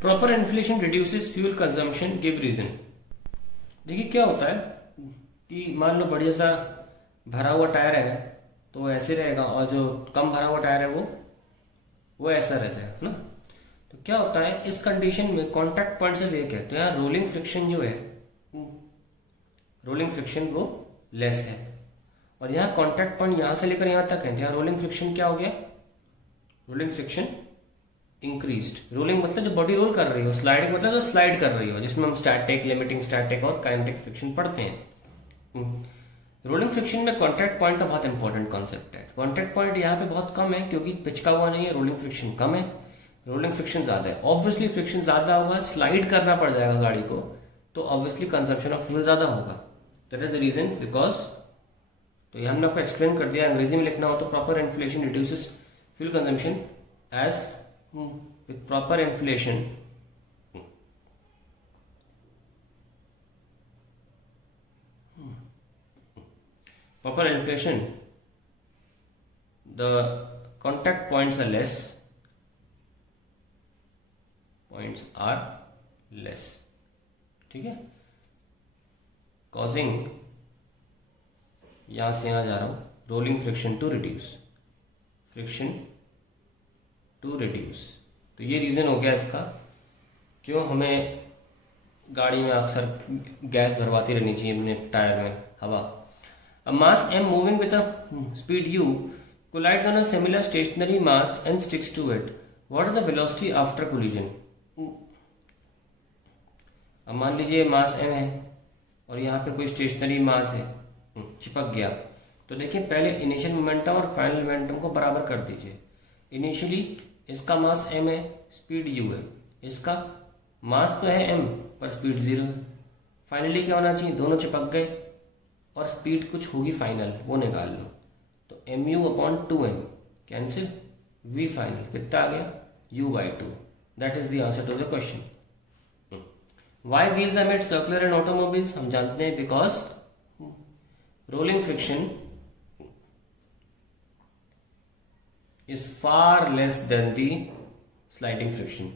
Proper inflation reduces fuel consumption, give reason. देखिए क्या होता है कि मान लो बढ़िया सा भरा हुआ टायर है तो ऐसे रहेगा, और जो कम भरा हुआ टायर है वो ऐसा रह जाएगा ना। तो क्या होता है इस कंडीशन में कांटेक्ट पॉइंट से वेक है, तो यहाँ रोलिंग फ्रिक्शन जो है, रोलिंग फ्रिक्शन वो लेस है, और यहाँ कांटेक्ट पॉइंट यहां से लेकर यहां तक है, यहाँ रोलिंग फ्रिक्शन क्या हो गया, रोलिंग फ्रिक्शन इंक्रीज्ड। रोलिंग मतलब जो बॉडी रोल कर रही हो, स्लाइडिंग मतलब जो स्लाइड कर रही हो, जिसमें हम स्टैटिक, लिमिटिंग स्टैटिक और काइनेटिक फ्रिक्शन पढ़ते हैं। रोलिंग फ्रिक्शन में कॉन्टैक्ट पॉइंट का बहुत इंपॉर्टेंट कॉन्सेप्ट है। कॉन्टैक्ट पॉइंट यहाँ पे बहुत कम है क्योंकि पिचका हुआ नहीं है, रोलिंग फ्रिक्शन कम है, रोलिंग फ्रिक्शन ज्यादा है। ऑब्वियसली फ्रिक्शन ज्यादा होगा, स्लाइड करना पड़ जाएगा गाड़ी को, तो ऑब्वियसली कंजम्पशन ऑफ फ्यूल ज्यादा होगा। That is the reason, because, तो ये हमने आपको एक्सप्लेन कर दिया। अंग्रेजी में लिखना हो तो proper inflation reduces fuel consumption as with proper inflation the contact points are less, ठीक है, causing, यहां से यहां जा रहा हूं, रोलिंग फ्रिक्शन टू रिड्यूस। तो ये रीजन हो गया इसका क्यों हमें गाड़ी में अक्सर गैस भरवाती रहनी चाहिए अपने टायर में हवा। A mass m moving with a speed u collides on a similar stationary mass and sticks to it. What is the velocity after collision? अब मान लीजिए मास m है और यहाँ पे कोई स्टेशनरी मास है, चिपक गया, तो देखिए पहले इनिशियल मोमेंटम और फाइनल मोमेंटम को बराबर कर दीजिए। इनिशियली इसका मास m है, स्पीड u है, इसका मास तो है m पर स्पीड 0 है। फाइनली क्या होना चाहिए, दोनों चिपक गए और स्पीड कुछ होगी फाइनल, वो निकाल लो। तो mu/2m कैंसिल, v फाइनल कितना आ गया, u/2। That is the answer to the question. Why wheels are made circular in automobiles, हम जानते हैं because rolling friction is far less than the sliding friction,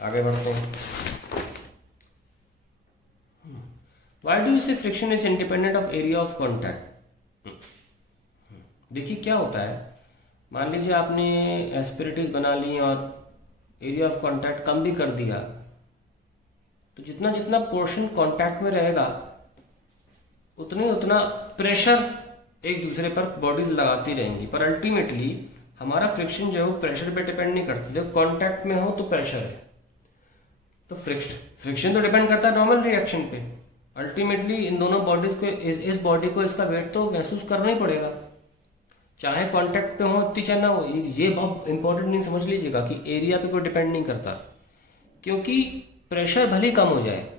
आगे बढ़ते हैं। Why do you say friction is independent of area of contact? देखिए क्या होता है, मान लीजिए आपने एस्पिरेटिव बना ली और एरिया ऑफ कांटेक्ट कम भी कर दिया, तो जितना जितना पोर्शन कांटेक्ट में रहेगा उतना प्रेशर एक दूसरे पर बॉडीज लगाती रहेंगी, पर अल्टीमेटली हमारा फ्रिक्शन जो है वो प्रेशर पे डिपेंड नहीं करता। जब कांटेक्ट में हो तो प्रेशर है, तो फ्रिक्शन तो डिपेंड करता है नॉर्मल रिएक्शन पे। अल्टीमेटली इन दोनों बॉडीज को, इस बॉडी को इसका वेट तो महसूस करना ही पड़ेगा, चाहे कांटेक्ट पे हो इतनी चाहे ना हो। ये बहुत इंपॉर्टेंट नहीं, समझ लीजिएगा कि एरिया पे कोई डिपेंड नहीं करता, क्योंकि प्रेशर भले कम हो जाए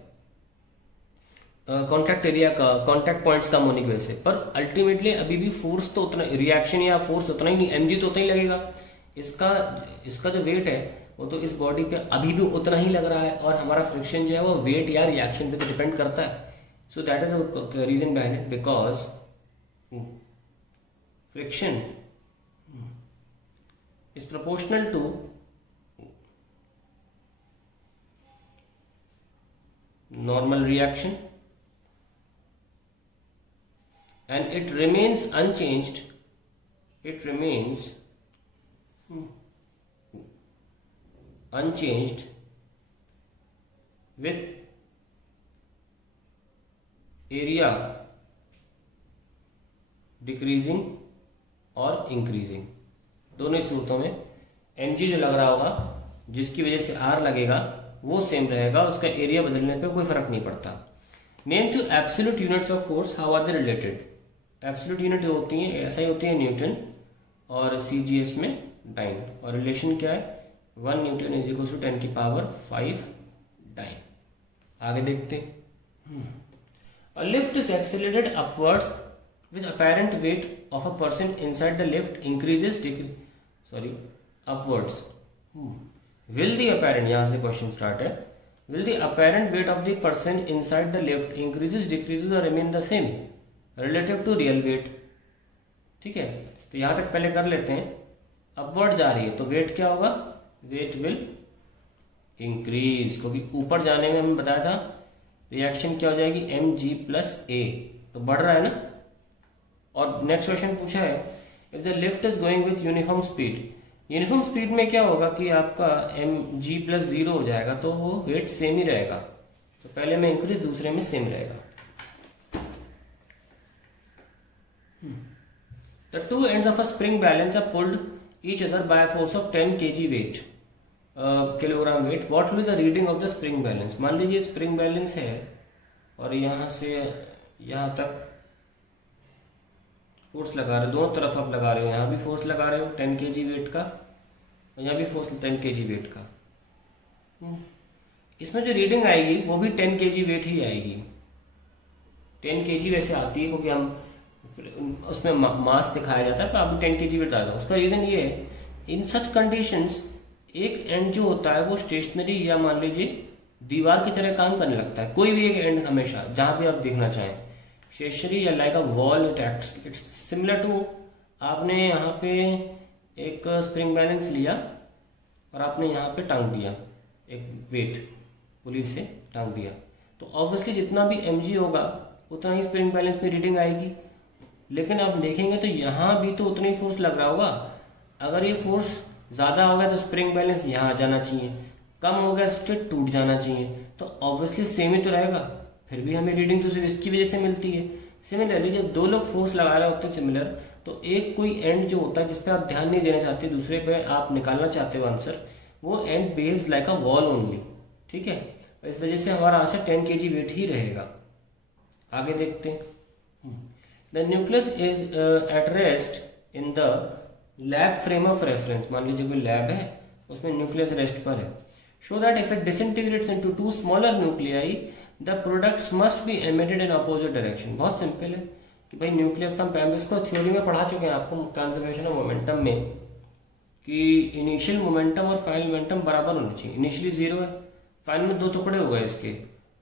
कॉन्टैक्ट एरिया का, कॉन्टैक्ट पॉइंट्स कम होने की वजह से, पर अल्टीमेटली अभी भी फोर्स तो उतना, रिएक्शन या फोर्स उतना ही नहीं, mg तो उतना ही लगेगा। इसका जो वेट है वो तो इस बॉडी पे अभी भी उतना ही लग रहा है, और हमारा फ्रिक्शन जो है वो वेट या रिएक्शन पे तो डिपेंड करता है। So that is the reason behind it, because friction is proportional to normal reaction and it remains unchanged, with area decreasing और increasing। दोनों ही सूरतों में mg जो लग रहा होगा, जिसकी वजह से r लगेगा, वो सेम रहेगा, उसका एरिया बदलने पे कोई फर्क नहीं पड़ता। Name two absolute units of force, how are they related. Absolute unit होती है, ऐसा ही होती है न्यूटन और सीजीएस में डाइन, और रिलेशन क्या है, 1 newton is equal to 10⁵ dyne. आगे देखते हैं। A lift is accelerated upwards with apparent weight of a person inside the lift increases upwards. Will the apparent, यहां से क्वेश्चन स्टार्ट है, will the apparent weight of the person inside the lift increases, decreases or remain the same relative to real weight? ठीक है, तो यहां तक पहले कर लेते हैं। अपवर्ड जा रही है तो वेट क्या होगा, वेट विल इंक्रीज, क्योंकि ऊपर जाने में हमें बताया था रिएक्शन क्या हो जाएगी, mg प्लस ए, तो बढ़ रहा है ना। और नेक्स्ट क्वेश्चन पूछा है if the lift is going with uniform speed, uniform speed में क्या होगा कि आपका mg प्लस 0 हो जाएगा, तो वो वेट सेम ही रहेगा। तो पहले में इंक्रीज, दूसरे में सेम रहेगा। The two ends of a spring balance are pulled each other by a force of 10 kg weight, kilogram weight. What will the reading of the spring balance. मान लीजिए spring balance है और यहां से यहां तक फोर्स लगा रहे हो, दोनों तरफ आप लगा रहे हो, यहाँ भी फोर्स लगा रहे हो 10 kg वेट का और यहाँ भी फोर्स 10 kg वेट का। इसमें जो रीडिंग आएगी वो भी 10 kg वेट ही आएगी। 10 kg वैसे आती है क्योंकि हम उसमें मास दिखाया जाता है, पर अभी 10 kg वेट आता है। उसका रीजन ये है, इन सच कंडीशंस एक एंड जो होता है वो स्टेशनरी या मान लीजिए दीवार की तरह काम करने लगता है। कोई भी एक एंड हमेशा जहां भी आप देखना चाहें, स्टेशनरी या like a wall, it's similar to, आपने यहाँ पे एक स्प्रिंग बैलेंस लिया और आपने यहाँ पे टांग दिया, एक वेट पुली से टांग दिया, तो ऑब्वियसली जितना भी mg होगा उतना ही स्प्रिंग बैलेंस में रीडिंग आएगी। लेकिन आप देखेंगे तो यहाँ भी तो उतना ही फोर्स लग रहा होगा। अगर ये फोर्स ज्यादा हो गया तो स्प्रिंग बैलेंस यहाँ आ जाना चाहिए, कम हो गया तो टूट जाना चाहिए, तो ऑब्वियसली सेम ही तो रहेगा। फिर भी हमें रीडिंग तो सिर्फ इसकी वजह से मिलती है। सिमिलरली जब दो लोग फोर्स लगा रहे होते हैं सिमिलर, तो एक कोई एंड जो होता है जिसपे आप ध्यान नहीं देना चाहते, दूसरे पे आप निकालना चाहते हो आंसर, वो and behaves like a wall only. ठीक है, इस वजह से हमारा आंसर 10 kg वेट ही रहेगा। आगे देखते हैं। The nucleus is at rest in the lab frame of reference. मान लीजिए कोई लैब है, उसमें न्यूक्लियस रेस्ट पर है। Show that if it डिसइंटीग्रेट्स into two smaller nuclei the products must be emitted in opposite direction. बहुत सिंपल है कि भाई न्यूक्लियस, हम इसको थ्योरी में पढ़ा चुके हैं आपको कंजर्वेशन ऑफ मोमेंटम में, कि इनिशियल मोमेंटम और फाइनल मोमेंटम बराबर होने चाहिए। इनिशियली 0 है, फाइनल में दो टुकड़े हो गए इसके,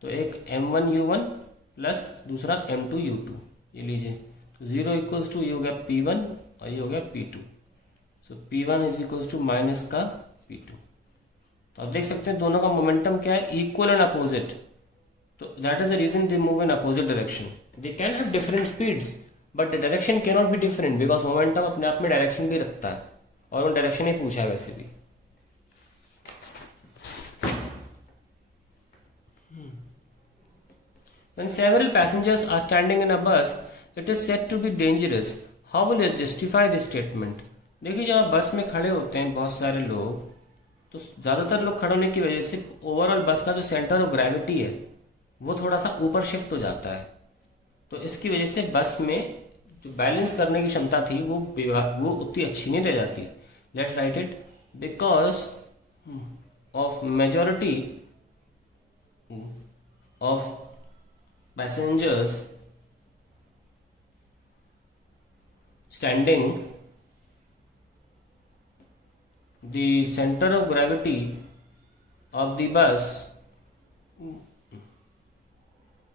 तो एक m1u1 प्लस दूसरा m2u2, ये लीजिए। तो 0 इक्वल्स टू ये हो गया p1 और ये हो गया p2। So p1 is equals to minus का p2। तो आप देख सकते हैं दोनों का मोमेंटम क्या है, इक्वल एंड अपोजिट। तो that is the reason they move in opposite direction. They can have different speeds but the direction can not be different, because momentum अपने आप में डायरेक्शन भी रखता है, और वो डायरेक्शन ही पूछा है वैसे भी। When several passengers are standing in a bus, it is said to be dangerous. How will you justify this statement? देखिए जब बस में खड़े होते हैं बहुत सारे लोग, तो ज्यादातर लोग खड़े होने की वजह से ओवरऑल बस का जो सेंटर ऑफ ग्रेविटी है वो थोड़ा सा ऊपर शिफ्ट हो जाता है। तो इसकी वजह से बस में जो बैलेंस करने की क्षमता थी वो उतनी अच्छी नहीं रह जाती। Let's write it, because of majority of passengers standing, the center of gravity of the bus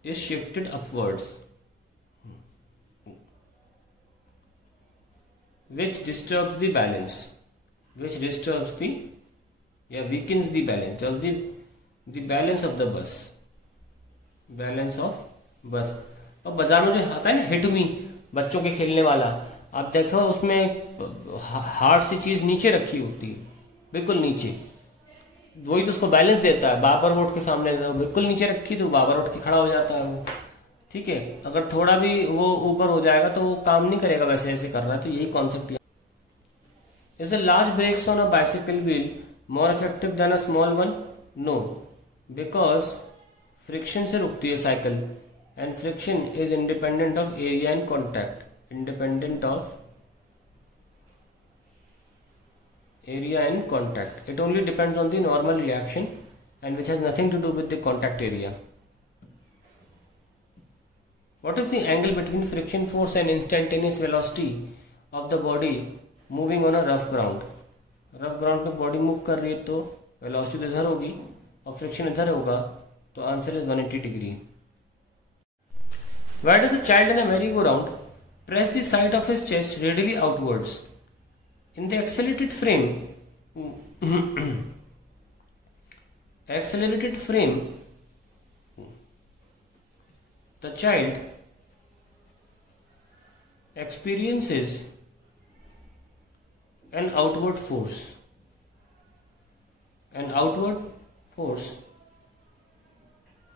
is shifted upwards, which disturbs the balance, which disturbs the weakens the balance of the balance of the bus, balance of बस। अब बाजार में जो आता है ना हिटमी, बच्चों के खेलने वाला, आप देखो उसमें हार्ड सी चीज नीचे रखी होती है, बिल्कुल नीचे, वही तो उसको बैलेंस देता है। बाबर रोड के सामने बिल्कुल नीचे रखी तो बाबर रोड के खड़ा हो जाता है वो। ठीक है, अगर थोड़ा भी वो ऊपर हो जाएगा तो वो काम नहीं करेगा, वैसे ऐसे कर रहा है। तो यही कॉन्सेप्ट है। Is the large brakes on a bicycle wheel more effective than a small one? No, because friction से रुकती है cycle, and friction is independent of area and contact, independent of area and contact. It only depends on the normal reaction and which has nothing to do with the contact area. What is the angle between friction force and instantaneous velocity of the body moving on a rough ground? Rough ground पे body move कर रही है तो velocity इधर होगी और friction इधर होगा, तो answer is 180 degree. Why does a child in a merry-go-round press the side of his chest readily outwards. In the accelerated frame, the child experiences an outward force.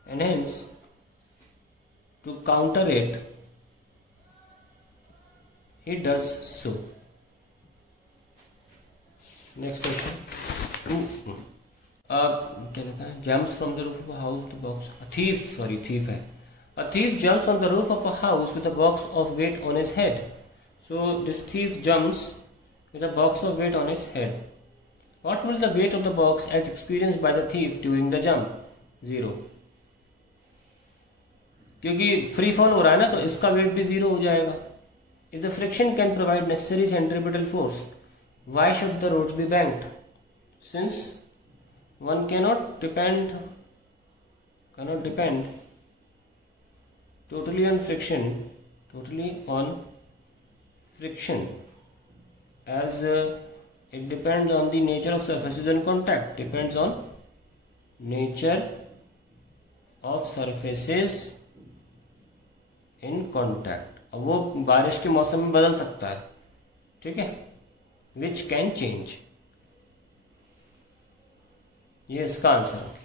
And hence, to counter it, he does so. Next question. क्या लिखा है? Jumps from the roof of a house with a box. Thief है. A thief jumps on the roof of a house with a box of weight on his head. So this thief jumps with a box of weight on his head. What will the weight of the box as experienced by the thief during the jump? 0. क्योंकि free fall हो रहा है ना, तो इसका wait भी 0 हो जाएगा. If the friction can provide necessary centripetal force, why should the roads be banked? Since one cannot depend totally on friction, as it depends on the nature of surfaces in contact. Depends on nature of surfaces in contact. अब वो बारिश के मौसम में बदल सकता है, ठीक है, which can change. ये इसका आंसर है.